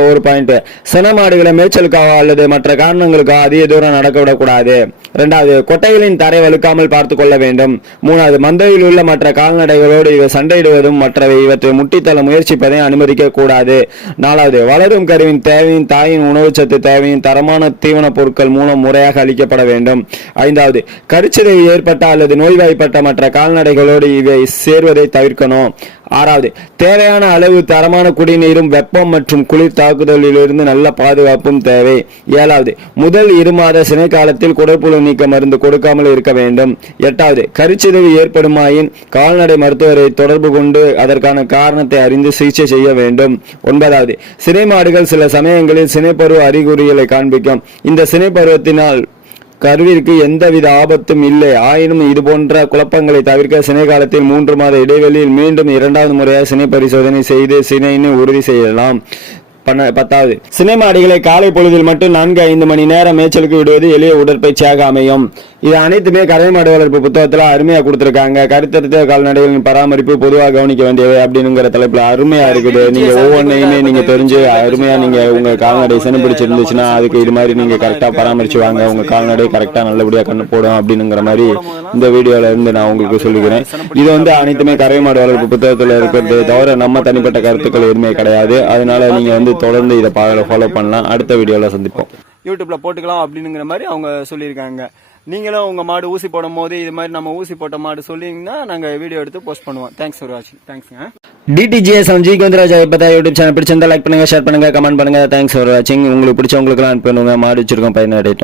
ஒரு பாயிண்ட், சின மாடுகளை மேய்ச்சலுக்காக அல்லது மற்ற காரணங்களுக்காக அதிக தூரம் நடக்க விடக்கூடாது. 2வது, கொட்டைகளின் தரை வலுக்காமல் பார்த்து கொள்ள வேண்டும். 3வது, மந்தையில் உள்ள மற்ற கால்நடைகளோடு இவை சண்டையிடுவதும் மற்றவை இவற்றை முட்டித்தள்ள முயற்சிப்பதை அனுமதிக்க கூடாது. 4வது, வளரும் கருவின் தேவையின் தாயின் உணவுச்சத்து தேவையின் தரமான தீவன பொருட்கள் மூலம் முறையாக அளிக்கப்பட வேண்டும். 5வது, கருச்சிதைவு ஏற்பட்ட அல்லது நோய்வாய்ப்பட்ட மற்ற கால்நடைகளோடு இவை சேர்வதை தவிர்க்கணும். 6வது, தேவையான அளவு தரமான குடிநீரும் வெப்பம் மற்றும் குளிர் தாக்குதலிலிருந்து நல்ல பாதுகாப்பும் தேவை. 7வது, முதல் 2 மாத சினை காலத்தில் குடற்புழு நீக்க மருந்து கொடுக்காமல் இருக்க வேண்டும். 8வது, கருச்சிதைவு ஏற்படுமாயின் கால்நடை மருத்துவரை தொடர்பு கொண்டு அதற்கான காரணத்தை அறிந்து சிகிச்சை செய்ய வேண்டும். 9வது, சினை மாடுகள் சில சமயங்களில் சினைப்பருவ அறிகுறிகளை காண்பிக்கும். இந்த சினை பருவத்தினால் கருவிற்கு எந்தவித ஆபத்தும் இல்லை. ஆயினும் இதுபோன்ற குழப்பங்களை தவிர்க்க சினை காலத்தில் 3 மாத இடைவெளியில் மீண்டும் 2வது முறையாக சினை பரிசோதனை செய்து சினையினை உறுதி செய்யலாம். 10வது, சினை மாடுகளை காலை பொழுதில் மட்டும் 4-5 மணி நேரம் மேய்ச்சலுக்கு விடுவது எளிய உடற்பயிற்சியாக அமையும். இது அனைத்துமே கறவை மாடு வளர்ப்பு புத்தகத்துல அருமையா கொடுத்திருக்காங்க. கருத்தரித்த கால்நடைகளின் பராமரிப்பு பொதுவாக கவனிக்க வேண்டியவை அப்படிங்கிற தலைப்புல அருமையா இருக்குது. நீங்க ஒவ்வொன்றையுமே நீங்க தெரிஞ்சு அருமையா நீங்க உங்க கால்நடை சினை பிடிச்சிருந்துச்சுன்னா அதுக்கு இது மாதிரி நீங்க கரெக்டா பராமரிச்சு வாங்க, உங்க கால்நடை கரெக்டா நல்லபடியா கண்ணு போடும் அப்படிங்கிற மாதிரி இந்த வீடியோல இருந்து நான் உங்களுக்கு சொல்லிக்கிறேன். இது அனைத்துமே கறவை மாடு வளர்ப்பு புத்தகத்துல இருக்கிறது தவிர நம்ம தனிப்பட்ட கருத்துக்கள் எதுவுமே கிடையாது. அதனால நீங்க தொடர்ந்து இதை ஃபாலோ பண்ணலாம். அடுத்த வீடியோல சந்திப்போம். யூடியூப்ல போட்டுக்கலாம் அப்படிங்கிற மாதிரி அவங்க சொல்லியிருக்காங்க. நீங்களும் உங்க மாடு ஊசி போடும் போது இது மாதிரி நம்ம ஊசி போட்ட மாடு சொல்லிங்கன்னா நாங்க வீடியோ எடுத்து போஸ்ட் பண்ணுவோம். தேங்க்ஸ் ஃபார் வாட்சிங். தேங்க்ஸ்ங்க. DTGS ஜி கோவிந்தராஜா இப்ப யூடியூப் சேனல் பிடிச்சிருந்தா லைக் பண்ணுங்க, ஷேர் பண்ணுங்க, கமெண்ட் பண்ணுங்க. தேங்க்ஸ் ஃபார் வாட்சிங். உங்களுக்கு பிடிச்சவங்களுக்கு அனுப்பி பண்ணுங்க. மாடு வச்சிருக்கோம், பயனடையட்டும்.